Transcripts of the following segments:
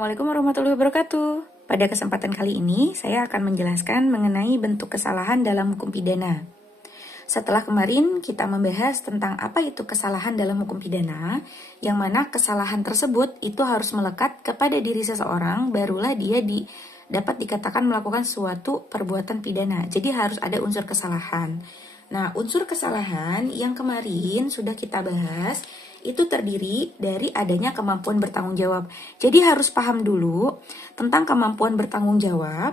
Assalamualaikum warahmatullahi wabarakatuh. Pada kesempatan kali ini, saya akan menjelaskan mengenai bentuk kesalahan dalam hukum pidana. Setelah kemarin kita membahas tentang apa itu kesalahan dalam hukum pidana, yang mana kesalahan tersebut itu harus melekat kepada diri seseorang, barulah dia dapat dikatakan melakukan suatu perbuatan pidana. Jadi harus ada unsur kesalahan. Nah, unsur kesalahan yang kemarin sudah kita bahas, itu terdiri dari adanya kemampuan bertanggung jawab. Jadi harus paham dulu tentang kemampuan bertanggung jawab.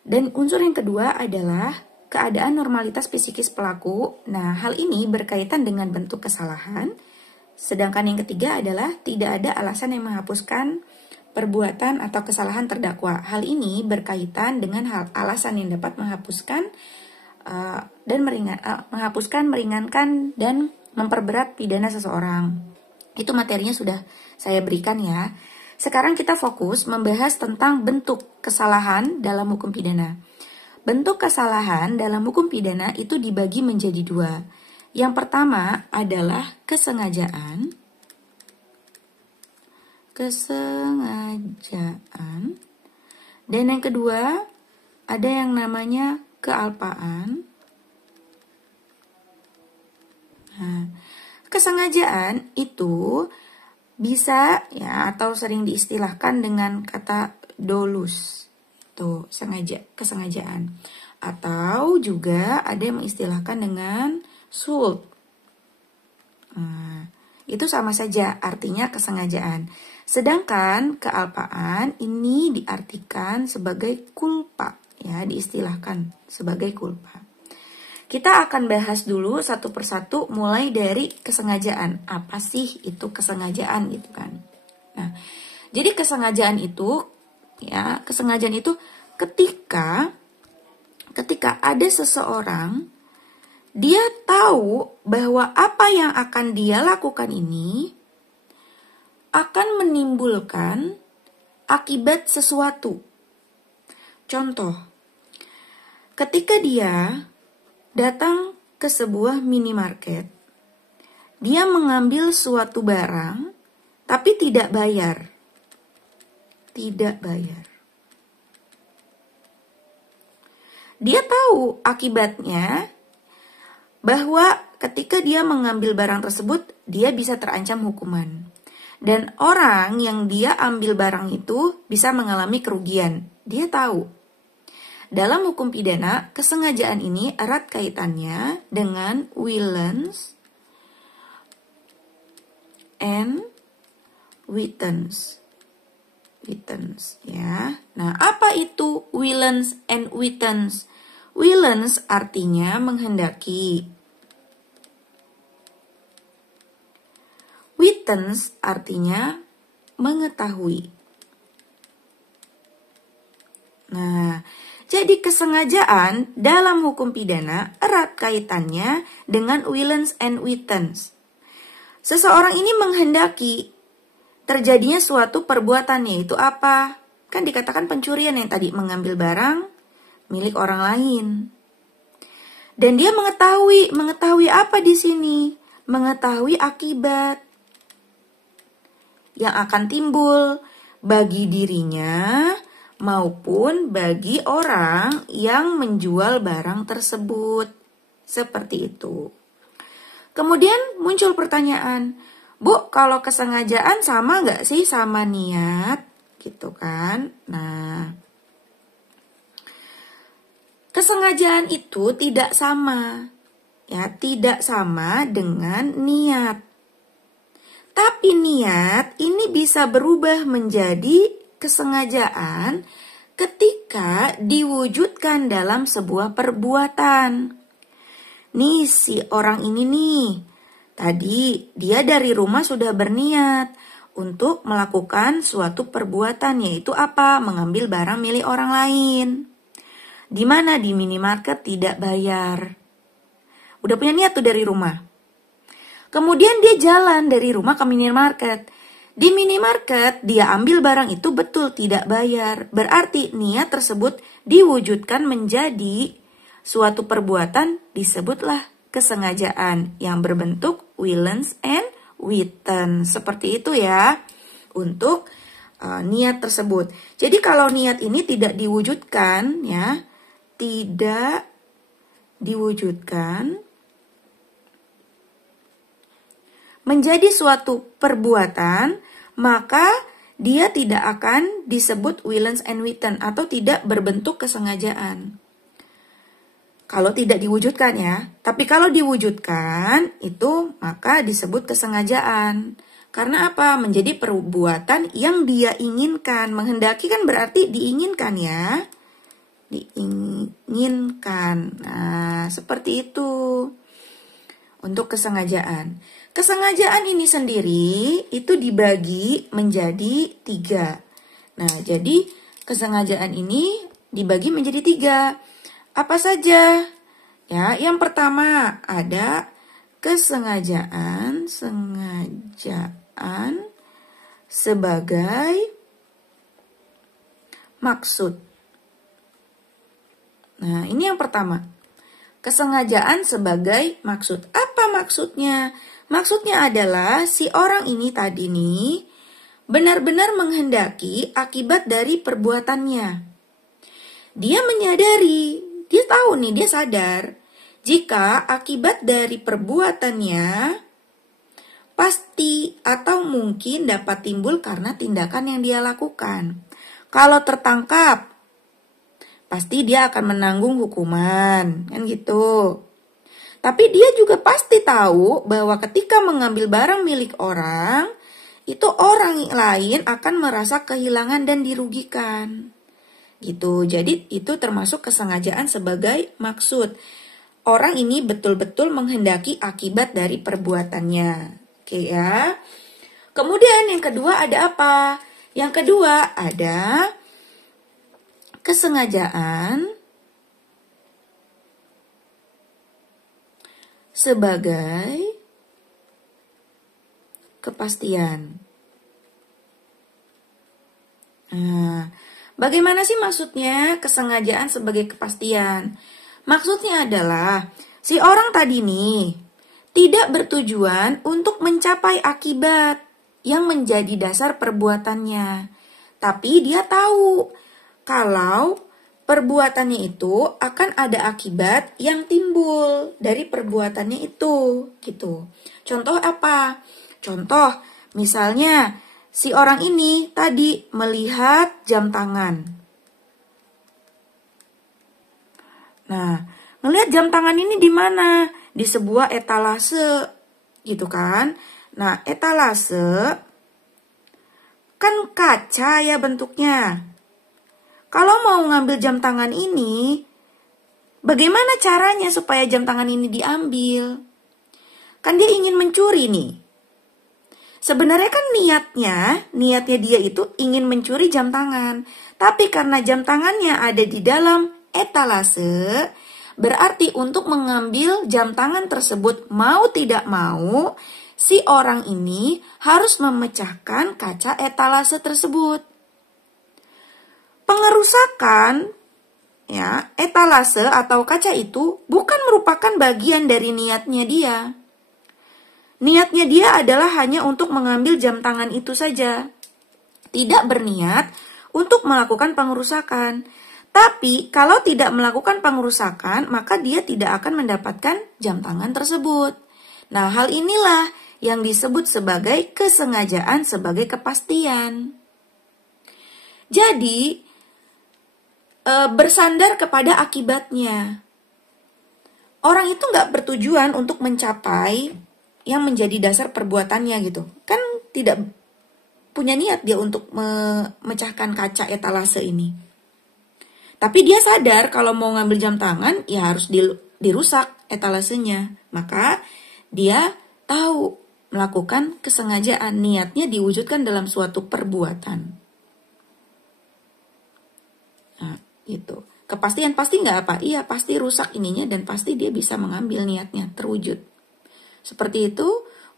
Dan unsur yang kedua adalah keadaan normalitas psikis pelaku. Nah, hal ini berkaitan dengan bentuk kesalahan. Sedangkan yang ketiga adalah tidak ada alasan yang menghapuskan perbuatan atau kesalahan terdakwa. Hal ini berkaitan dengan alasan yang dapat menghapuskan meringankan dan memperberat pidana seseorang. Itu materinya sudah saya berikan ya. Sekarang kita fokus membahas tentang bentuk kesalahan dalam hukum pidana. Bentuk kesalahan dalam hukum pidana itu dibagi menjadi dua. Yang pertama adalah kesengajaan. Dan yang kedua ada yang namanya kealpaan. Nah, kesengajaan itu bisa ya atau sering diistilahkan dengan kata dolus. Itu kesengajaan. Atau juga ada yang mengistilahkan dengan sult. Nah, itu sama saja artinya kesengajaan. Sedangkan kealpaan ini diartikan sebagai kulpa, ya, diistilahkan sebagai kulpa. Kita akan bahas dulu satu persatu mulai dari kesengajaan. Apa sih itu kesengajaan gitu kan? Nah, jadi kesengajaan itu ketika ada seseorang dia tahu bahwa apa yang akan dia lakukan ini akan menimbulkan akibat sesuatu. Contoh, ketika dia datang ke sebuah minimarket, dia mengambil suatu barang, tapi tidak bayar. Dia tahu akibatnya bahwa ketika dia mengambil barang tersebut, dia bisa terancam hukuman. Dan orang yang dia ambil barang itu bisa mengalami kerugian. Dia tahu. Dalam hukum pidana, kesengajaan ini erat kaitannya dengan willens and witens. Ya. Nah, apa itu willens and witens? Willens artinya menghendaki. Witens artinya mengetahui. Nah, jadi kesengajaan dalam hukum pidana erat kaitannya dengan willens and witens. Seseorang ini menghendaki terjadinya suatu perbuatan, yaitu apa? Kan dikatakan pencurian yang tadi, mengambil barang milik orang lain. Dan dia mengetahui apa di sini? Mengetahui akibat yang akan timbul bagi dirinya maupun bagi orang yang menjual barang tersebut. Seperti itu. Kemudian muncul pertanyaan, Bu, kalau kesengajaan sama nggak sih sama niat? Gitu kan. Nah, kesengajaan itu tidak sama. Ya, tidak sama dengan niat. Tapi niat ini bisa berubah menjadi kesengajaan ketika diwujudkan dalam sebuah perbuatan. Nih, si orang ini nih, tadi dia dari rumah sudah berniat untuk melakukan suatu perbuatan, yaitu apa? Mengambil barang milik orang lain. Di mana? Di minimarket tidak bayar. Udah punya niat tuh dari rumah. Kemudian dia jalan dari rumah ke minimarket. Di minimarket, dia ambil barang itu betul tidak bayar. Berarti niat tersebut diwujudkan menjadi suatu perbuatan, disebutlah kesengajaan yang berbentuk willens and witens. Seperti itu ya. Untuk niat tersebut. Jadi kalau niat ini tidak diwujudkan ya, tidak diwujudkan menjadi suatu perbuatan, maka dia tidak akan disebut willens and witten atau tidak berbentuk kesengajaan. Kalau tidak diwujudkan ya, tapi kalau diwujudkan itu maka disebut kesengajaan. Karena apa? Menjadi perbuatan yang dia inginkan. Menghendaki kan berarti diinginkan ya. Diinginkan. Nah, seperti itu. Untuk kesengajaan. Kesengajaan ini sendiri itu dibagi menjadi 3. Nah, jadi kesengajaan ini dibagi menjadi 3. Apa saja? Ya, yang pertama ada kesengajaan sebagai maksud. Nah, ini yang pertama. Kesengajaan sebagai maksud. Apa maksudnya? Maksudnya adalah si orang ini tadi nih benar-benar menghendaki akibat dari perbuatannya. Dia menyadari, dia tahu nih, dia sadar jika akibat dari perbuatannya pasti atau mungkin dapat timbul karena tindakan yang dia lakukan. Kalau tertangkap, pasti dia akan menanggung hukuman, kan gitu. Tapi dia juga pasti tahu bahwa ketika mengambil barang milik orang, itu orang lain akan merasa kehilangan dan dirugikan. Gitu. Jadi itu termasuk kesengajaan sebagai maksud. Orang ini betul-betul menghendaki akibat dari perbuatannya. Oke ya. Kemudian yang kedua ada apa? Yang kedua ada kesengajaan sebagai kepastian. Nah, bagaimana sih maksudnya kesengajaan sebagai kepastian? Maksudnya adalah si orang tadi nih tidak bertujuan untuk mencapai akibat yang menjadi dasar perbuatannya. Tapi dia tahu kalau perbuatannya itu akan ada akibat yang timbul dari perbuatannya itu, gitu. Contoh apa? Contoh, misalnya si orang ini tadi melihat jam tangan. Nah, melihat jam tangan ini di mana? Di sebuah etalase, gitu kan? Nah, etalase kan kaca ya bentuknya. Kalau mau ngambil jam tangan ini, bagaimana caranya supaya jam tangan ini diambil? Kan dia ingin mencuri nih. Sebenarnya kan niatnya dia itu ingin mencuri jam tangan. Tapi karena jam tangannya ada di dalam etalase, berarti untuk mengambil jam tangan tersebut mau tidak mau, si orang ini harus memecahkan kaca etalase tersebut. Pengerusakan ya, etalase atau kaca itu bukan merupakan bagian dari niatnya dia. Niatnya dia adalah hanya untuk mengambil jam tangan itu saja. Tidak berniat untuk melakukan pengerusakan. Tapi kalau tidak melakukan pengerusakan, maka dia tidak akan mendapatkan jam tangan tersebut. Nah, hal inilah yang disebut sebagai kesengajaan sebagai kepastian. Jadi, bersandar kepada akibatnya. Orang itu nggak bertujuan untuk mencapai yang menjadi dasar perbuatannya gitu. Kan tidak punya niat dia untuk memecahkan kaca etalase ini. Tapi dia sadar kalau mau ngambil jam tangan ya harus dirusak etalasenya. Maka dia tahu melakukan kesengajaan, niatnya diwujudkan dalam suatu perbuatan. Nah, gitu. Kepastian pasti nggak apa? Iya, pasti rusak ininya dan pasti dia bisa mengambil niatnya terwujud. Seperti itu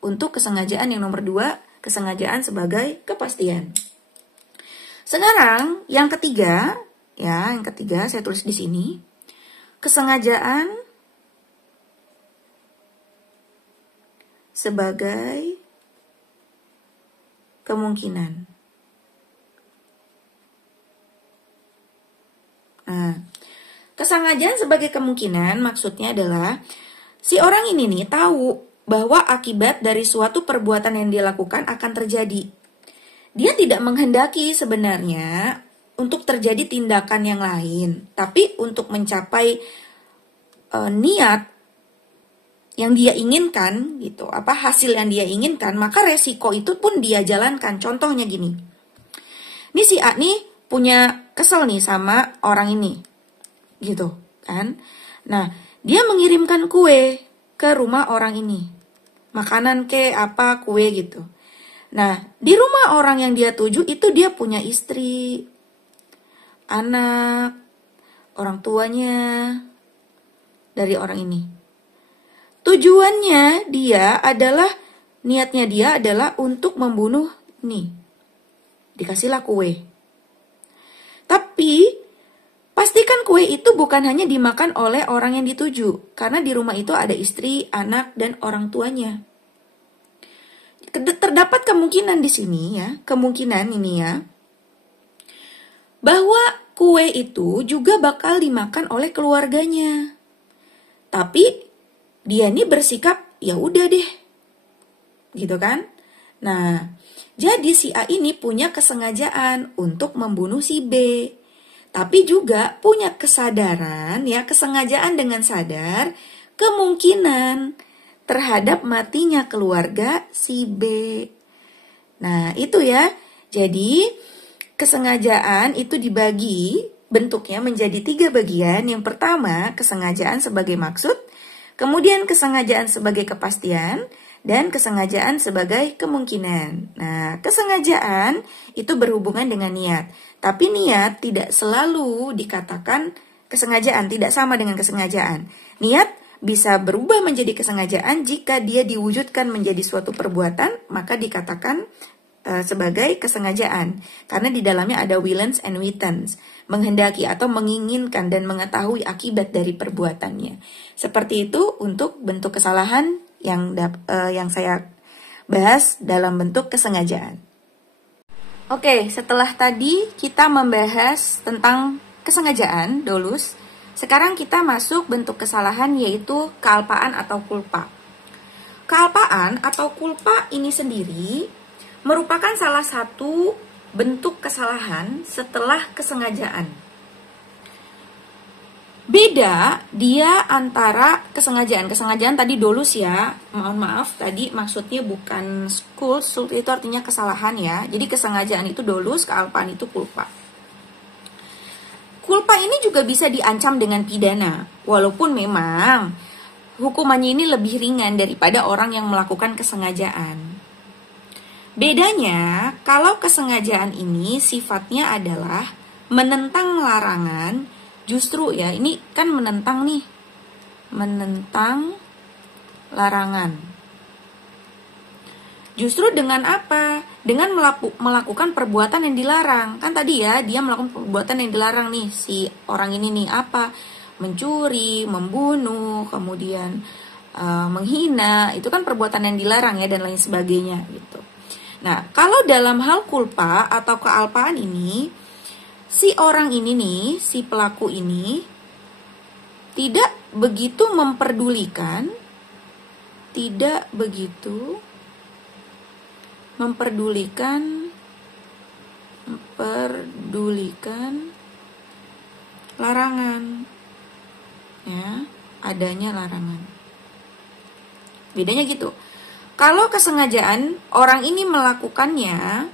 untuk kesengajaan yang nomor 2, kesengajaan sebagai kepastian. Sekarang yang ketiga, saya tulis di sini, kesengajaan sebagai kemungkinan. Nah, kesengajaan sebagai kemungkinan maksudnya adalah si orang ini nih tahu bahwa akibat dari suatu perbuatan yang dia lakukan akan terjadi. Dia tidak menghendaki sebenarnya untuk terjadi tindakan yang lain, tapi untuk mencapai niat yang dia inginkan gitu, hasil yang dia inginkan, maka resiko itu pun dia jalankan. Contohnya gini. Ini si A nih punya kesel nih sama orang ini. Gitu kan. Nah, dia mengirimkan kue ke rumah orang ini. Makanan kue gitu. Nah, di rumah orang yang dia tuju itu dia punya istri, anak, orang tuanya dari orang ini. Tujuannya niatnya dia adalah untuk membunuh nih. Dikasihlah kue. Tapi pastikan kue itu bukan hanya dimakan oleh orang yang dituju, karena di rumah itu ada istri, anak, dan orang tuanya. Terdapat kemungkinan di sini ya, bahwa kue itu juga bakal dimakan oleh keluarganya. Tapi dia ini bersikap ya udah deh. Gitu kan? Nah, jadi si A ini punya kesengajaan untuk membunuh si B. Tapi juga punya kesadaran ya, kesengajaan dengan sadar kemungkinan terhadap matinya keluarga si B. Nah, itu ya. Jadi, kesengajaan itu dibagi bentuknya menjadi 3 bagian. Yang pertama, kesengajaan sebagai maksud, kemudian kesengajaan sebagai kepastian, dan kesengajaan sebagai kemungkinan. Nah, kesengajaan itu berhubungan dengan niat. Tapi niat tidak selalu dikatakan kesengajaan, tidak sama dengan kesengajaan. Niat bisa berubah menjadi kesengajaan jika dia diwujudkan menjadi suatu perbuatan, maka dikatakan sebagai kesengajaan. Karena di dalamnya ada willens and witens, menghendaki atau menginginkan dan mengetahui akibat dari perbuatannya. Seperti itu untuk bentuk kesalahan yang saya bahas dalam bentuk kesengajaan. Oke, setelah tadi kita membahas tentang kesengajaan, dolus, sekarang kita masuk bentuk kesalahan yaitu kealpaan atau kulpa. Kealpaan atau kulpa ini sendiri merupakan salah satu bentuk kesalahan setelah kesengajaan. Beda dia antara kesengajaan. Kesengajaan tadi dolus ya. Mohon maaf, tadi maksudnya bukan skuld. Skuld itu artinya kesalahan ya. Jadi kesengajaan itu dolus, kealpaan itu kulpa. Kulpa ini juga bisa diancam dengan pidana. Walaupun memang hukumannya ini lebih ringan daripada orang yang melakukan kesengajaan. Bedanya, kalau kesengajaan ini sifatnya adalah menentang larangan. Justru ya, ini kan menentang nih. Menentang larangan. Justru dengan apa? Dengan melakukan perbuatan yang dilarang. Kan tadi ya, dia melakukan perbuatan yang dilarang nih. Si orang ini nih apa? Mencuri, membunuh, kemudian menghina. Itu kan perbuatan yang dilarang ya, dan lain sebagainya gitu. Nah, kalau dalam hal kulpa atau kealpaan ini, si orang ini nih, si pelaku ini tidak begitu memperdulikan larangan. Ya, adanya larangan. Bedanya gitu. Kalau kesengajaan, orang ini melakukannya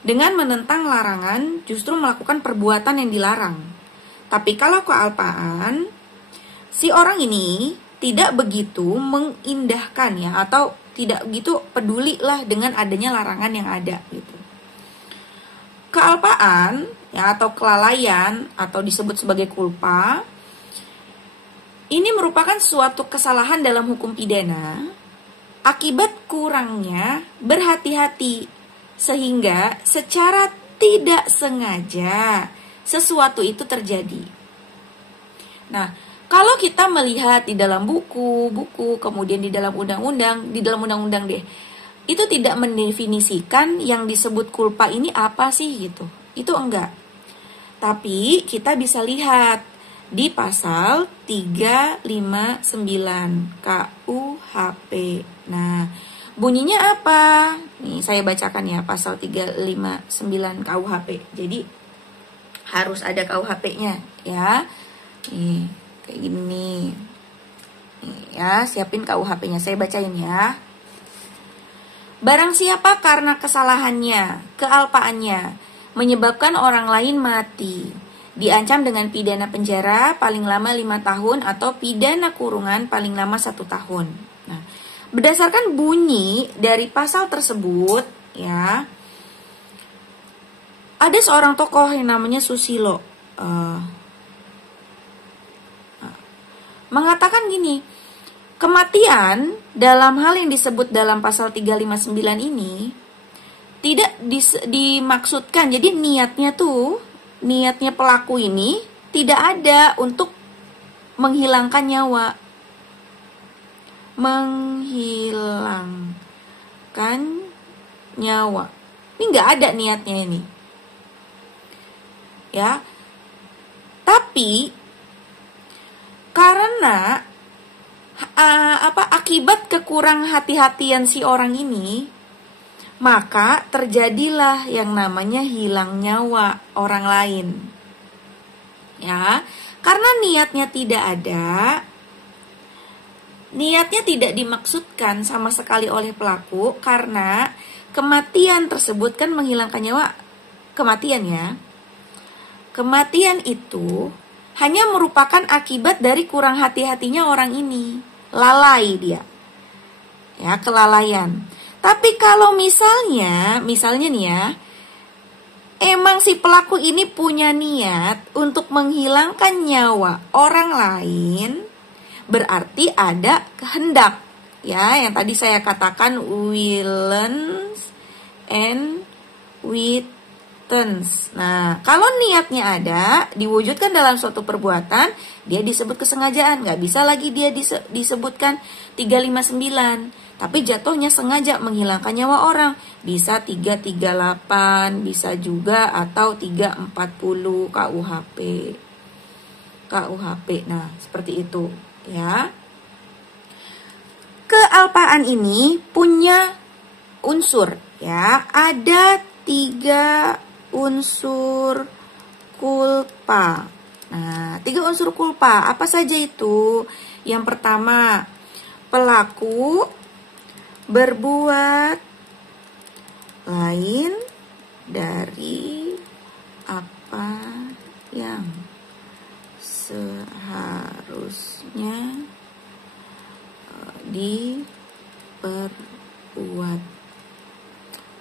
dengan menentang larangan, justru melakukan perbuatan yang dilarang. Tapi kalau kealpaan, si orang ini tidak begitu mengindahkan ya, atau tidak begitu peduli lah dengan adanya larangan yang ada gitu. Kealpaan ya, atau kelalaian atau disebut sebagai kulpa, ini merupakan suatu kesalahan dalam hukum pidana akibat kurangnya berhati-hati, sehingga secara tidak sengaja sesuatu itu terjadi. Nah, kalau kita melihat di dalam buku, kemudian di dalam undang-undang deh, itu tidak mendefinisikan yang disebut kulpa ini apa sih gitu. Itu enggak. Tapi kita bisa lihat di pasal 359 KUHP. Nah, bunyinya apa? Nih, saya bacakan ya pasal 359 KUHP. Jadi harus ada KUHP-nya ya. Nih, kayak gini. Nih, ya, siapin KUHP-nya. Saya bacain ya. Barang siapa karena kesalahannya, kealpaannya, menyebabkan orang lain mati, diancam dengan pidana penjara paling lama 5 tahun atau pidana kurungan paling lama 1 tahun. Nah, berdasarkan bunyi dari pasal tersebut, ya, ada seorang tokoh yang namanya Susilo, mengatakan gini, kematian dalam hal yang disebut dalam pasal 359 ini tidak dimaksudkan. Jadi niatnya pelaku ini tidak ada untuk menghilangkan nyawa. Menghilangkan nyawa. Ini nggak ada niatnya ini. Ya. Tapi karena akibat kekurang hati-hatian si orang ini, maka terjadilah yang namanya hilang nyawa orang lain. Ya, karena niatnya tidak ada, niatnya tidak dimaksudkan sama sekali oleh pelaku, karena kematian tersebut kan menghilangkan nyawa, kematian ya. Kematian itu hanya merupakan akibat dari kurang hati-hatinya orang ini. Lalai dia. Ya, kelalaian. Tapi kalau misalnya nih ya, emang si pelaku ini punya niat untuk menghilangkan nyawa orang lain, berarti ada kehendak. Ya, yang tadi saya katakan willens and witness. Nah, kalau niatnya ada, diwujudkan dalam suatu perbuatan, dia disebut kesengajaan. Nggak bisa lagi dia disebutkan 359. Tapi jatuhnya sengaja menghilangkan nyawa orang. Bisa 338, bisa juga atau 340 KUHP. Nah, seperti itu ya. Kealpaan ini punya unsur ya. Ada 3 unsur kulpa. Nah, 3 unsur kulpa apa saja itu? Yang pertama, pelaku berbuat lain dari apa yang seharusnya diperbuat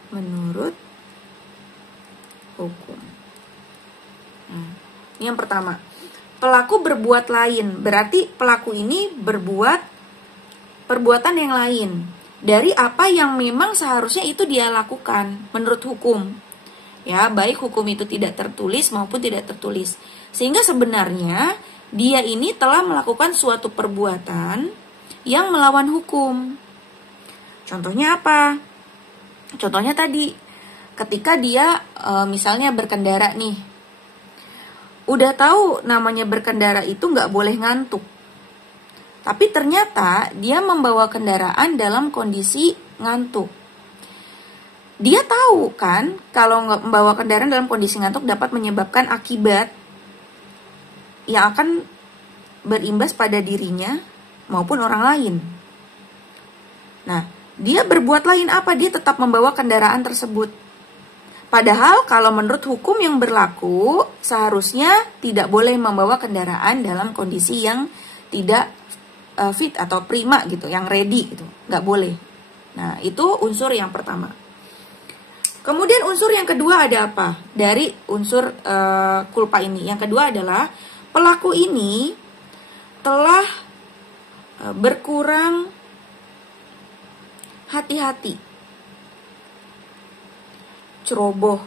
menurut hukum. Nah, ini yang pertama. Pelaku berbuat lain, berarti pelaku ini berbuat perbuatan yang lain dari apa yang memang seharusnya itu dia lakukan menurut hukum. Ya, baik hukum itu tidak tertulis maupun tidak tertulis. Sehingga sebenarnya dia ini telah melakukan suatu perbuatan yang melawan hukum. Contohnya apa? Contohnya tadi, ketika dia misalnya berkendara nih, udah tahu namanya berkendara itu nggak boleh ngantuk. Tapi ternyata dia membawa kendaraan dalam kondisi ngantuk. Dia tahu kan kalau membawa kendaraan dalam kondisi ngantuk dapat menyebabkan akibat yang akan berimbas pada dirinya maupun orang lain. Nah, dia berbuat lain apa? Dia tetap membawa kendaraan tersebut. Padahal kalau menurut hukum yang berlaku, seharusnya tidak boleh membawa kendaraan dalam kondisi yang tidak fit atau prima gitu, yang ready gitu, nggak boleh. Nah, itu unsur yang pertama. Kemudian unsur yang kedua ada apa? Dari unsur kulpa ini. Yang kedua adalah pelaku ini telah berkurang hati-hati, ceroboh,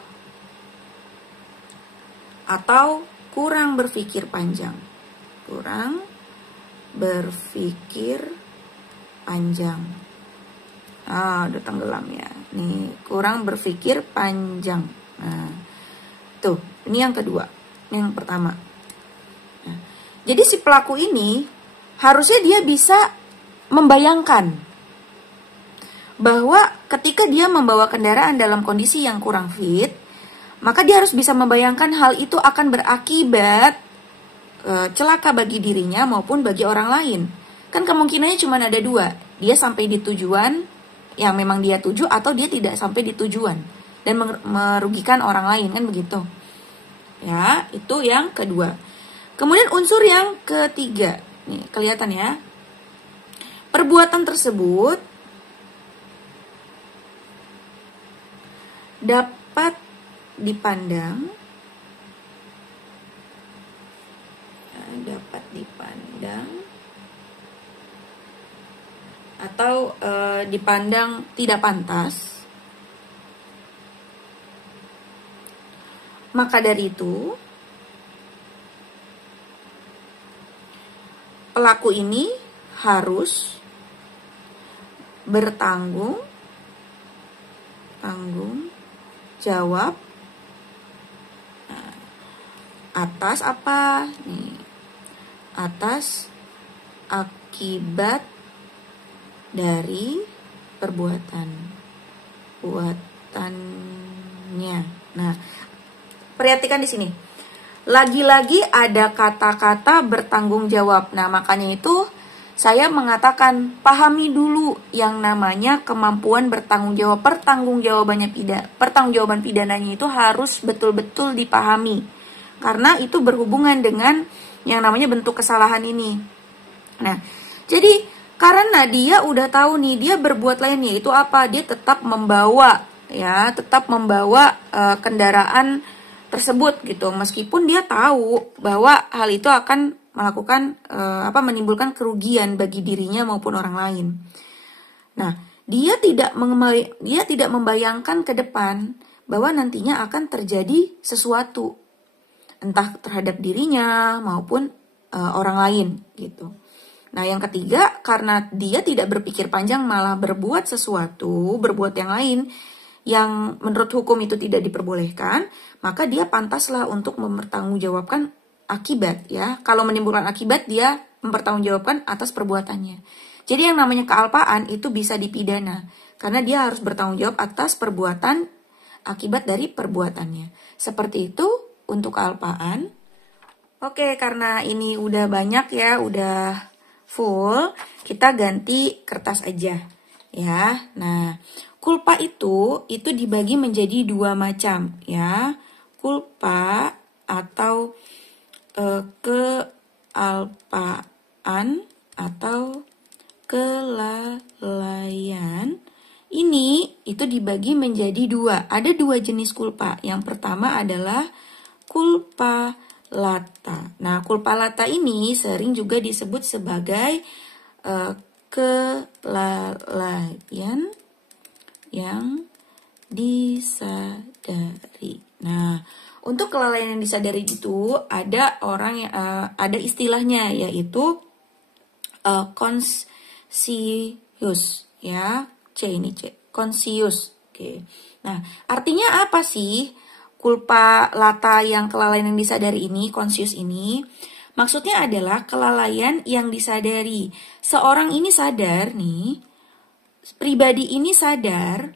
atau kurang berpikir panjang. Kurang berpikir panjang. Udah tenggelam ya. Nih, kurang berpikir panjang. Nah, tuh, ini yang kedua. yang pertama. Nah, jadi si pelaku ini harusnya dia bisa membayangkan bahwa ketika dia membawa kendaraan dalam kondisi yang kurang fit, maka dia harus bisa membayangkan hal itu akan berakibat celaka bagi dirinya maupun bagi orang lain. Kan kemungkinannya cuma ada dua, dia sampai di tujuan yang memang dia tuju atau dia tidak sampai di tujuan dan merugikan orang lain, kan begitu. Ya, itu yang kedua. Kemudian unsur yang ketiga, nih kelihatan ya. Perbuatan tersebut dapat dipandang atau dipandang tidak pantas. Maka dari itu pelaku ini harus bertanggung jawab atas apa nih? Atas akibat dari perbuatannya. Nah, perhatikan di sini. Lagi-lagi ada kata-kata bertanggung jawab. Nah, makanya itu saya mengatakan pahami dulu yang namanya kemampuan bertanggung jawab. Pertanggungjawaban pidananya itu harus betul-betul dipahami. Karena itu berhubungan dengan yang namanya bentuk kesalahan ini. Nah, jadi karena dia udah tahu nih, dia berbuat lain, yaitu apa? Dia tetap membawa kendaraan tersebut gitu, meskipun dia tahu bahwa hal itu akan menimbulkan kerugian bagi dirinya maupun orang lain. Nah, dia tidak membayangkan ke depan bahwa nantinya akan terjadi sesuatu, entah terhadap dirinya maupun orang lain gitu. Nah, yang ketiga, karena dia tidak berpikir panjang malah berbuat yang lain yang menurut hukum itu tidak diperbolehkan, maka dia pantaslah untuk mempertanggungjawabkan akibat ya. Kalau menimbulkan akibat, dia mempertanggungjawabkan atas perbuatannya. Jadi yang namanya kealpaan itu bisa dipidana karena dia harus bertanggung jawab atas perbuatan akibat dari perbuatannya. Seperti itu untuk kealpaan. Oke, karena ini udah banyak ya, udah full, kita ganti kertas aja ya. Nah, kulpa itu dibagi menjadi dua macam ya. Kulpa atau kealpaan atau kelalaian ini itu dibagi menjadi dua. Ada dua jenis kulpa. Yang pertama adalah kulpa lata. Nah, kulpa lata ini sering juga disebut sebagai kelalaian yang disadari. Nah, untuk kelalaian yang disadari itu ada ada istilahnya, yaitu conscious ya. Conscious. Oke. Nah, artinya apa sih kulpa lata yang kelalaian yang disadari ini, conscious ini? Maksudnya adalah kelalaian yang disadari. Seorang ini sadar nih, pribadi ini sadar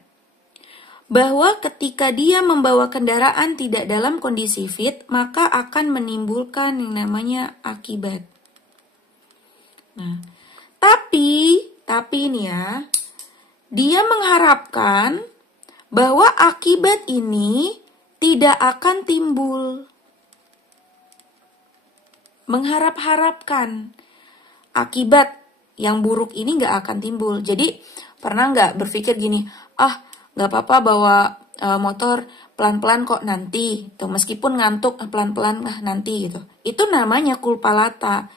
bahwa ketika dia membawa kendaraan tidak dalam kondisi fit, maka akan menimbulkan yang namanya akibat. Nah, tapi ini ya, dia mengharapkan bahwa akibat ini tidak akan timbul. Mengharap-harapkan akibat yang buruk ini nggak akan timbul. Jadi pernah nggak berpikir gini, nggak apa-apa bawa motor pelan-pelan kok nanti, tuh meskipun ngantuk pelan-pelan nanti gitu. Itu namanya kulpa lata.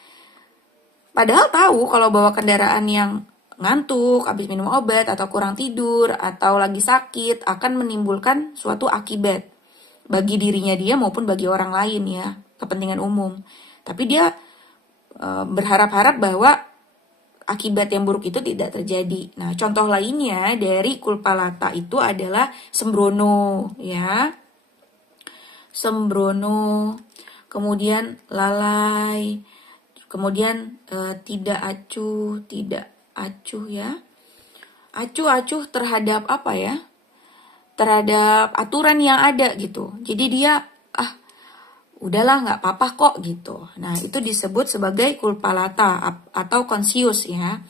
Padahal tahu kalau bawa kendaraan yang ngantuk, habis minum obat atau kurang tidur atau lagi sakit akan menimbulkan suatu akibat bagi dirinya dia maupun bagi orang lain ya, kepentingan umum. Tapi dia berharap-harap bahwa akibat yang buruk itu tidak terjadi. Nah, contoh lainnya dari kulpa lata itu adalah sembrono ya. Sembrono. kemudian lalai, kemudian tidak acuh ya. Acuh terhadap apa ya? Terhadap aturan yang ada gitu. Jadi dia udahlah nggak apa-apa kok gitu. Nah itu disebut sebagai culpa lata atau conscious ya.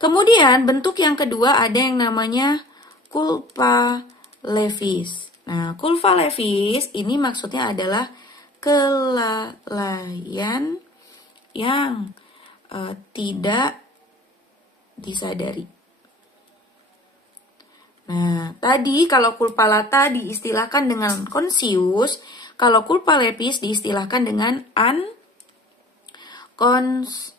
Kemudian bentuk yang kedua ada yang namanya culpa levis. Nah culpa levis ini maksudnya adalah kelalaian yang tidak disadari. Nah, tadi kalau culpa lata diistilahkan dengan conscious, kalau culpa levis diistilahkan dengan unconscious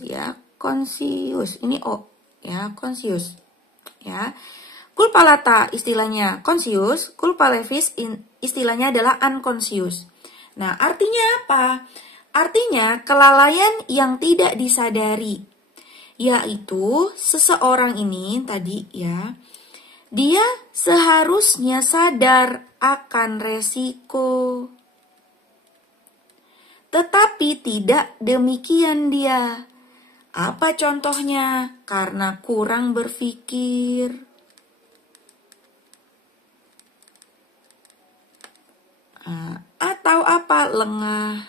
ya, conscious. Ini O ya, conscious. Ya. Culpa lata istilahnya conscious, culpa levis istilahnya adalah unconscious. Nah, artinya apa? Artinya kelalaian yang tidak disadari. Yaitu seseorang ini tadi ya, dia seharusnya sadar akan resiko. Tetapi tidak demikian dia. Apa contohnya? Karena kurang berpikir. Atau apa? Lengah.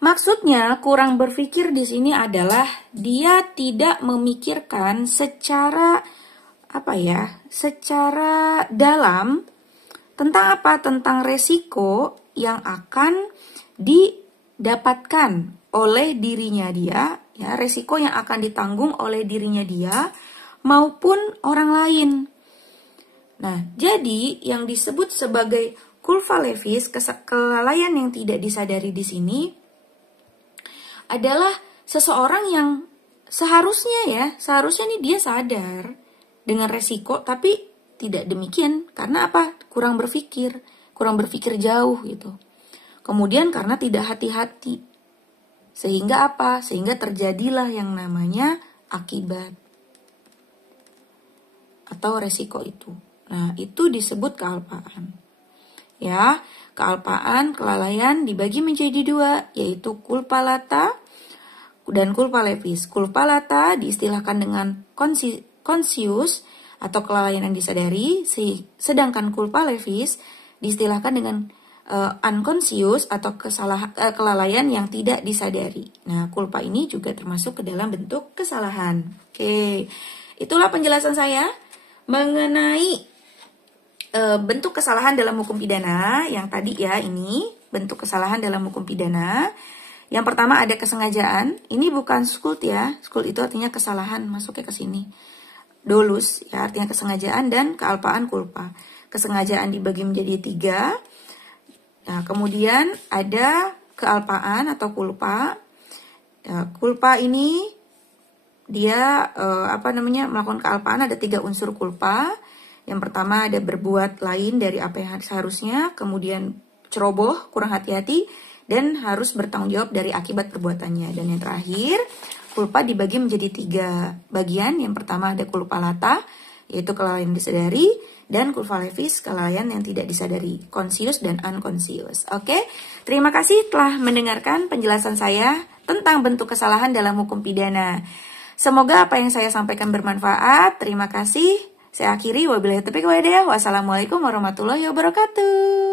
Maksudnya kurang berpikir di sini adalah dia tidak memikirkan secara secara dalam tentang apa? Tentang resiko yang akan didapatkan oleh dirinya dia, ya, resiko yang akan ditanggung oleh dirinya dia maupun orang lain. Nah, jadi yang disebut sebagai culpa levis, kelalaian yang tidak disadari di sini adalah seseorang yang seharusnya nih dia sadar dengan resiko, tapi tidak demikian. Karena apa? Kurang berpikir jauh gitu. Kemudian karena tidak hati-hati. Sehingga apa? Sehingga terjadilah yang namanya akibat atau resiko itu. Nah, itu disebut kealpaan. Ya, kealpaan, kelalaian dibagi menjadi dua, yaitu culpa lata dan culpa levis. Culpa lata diistilahkan dengan conscious atau kelalaian yang disadari, sedangkan culpa levis diistilahkan dengan unconscious atau kelalaian yang tidak disadari. Nah, culpa ini juga termasuk ke dalam bentuk kesalahan. Oke, itulah penjelasan saya mengenai bentuk kesalahan dalam hukum pidana. Yang tadi ya, ini bentuk kesalahan dalam hukum pidana. Yang pertama ada kesengajaan. Ini bukan skuld ya. Skuld itu artinya kesalahan, masuknya ke sini. Dolus ya, artinya kesengajaan, dan kealpaan culpa. Kesengajaan dibagi menjadi 3. Nah, kemudian ada kealpaan atau culpa. Culpa ini dia melakukan kealpaan. Ada 3 unsur culpa. Yang pertama ada berbuat lain dari apa yang seharusnya, kemudian ceroboh, kurang hati-hati, dan harus bertanggung jawab dari akibat perbuatannya. Dan yang terakhir, culpa dibagi menjadi 3 bagian. Yang pertama ada culpa lata, yaitu kelalaian disadari, dan culpa levis, kelalaian yang tidak disadari, conscious dan unconscious. Oke, terima kasih telah mendengarkan penjelasan saya tentang bentuk kesalahan dalam hukum pidana. Semoga apa yang saya sampaikan bermanfaat. Terima kasih. Saya akhiri, wabillahi taufiq wal hidayah. Wassalamualaikum warahmatullahi wabarakatuh.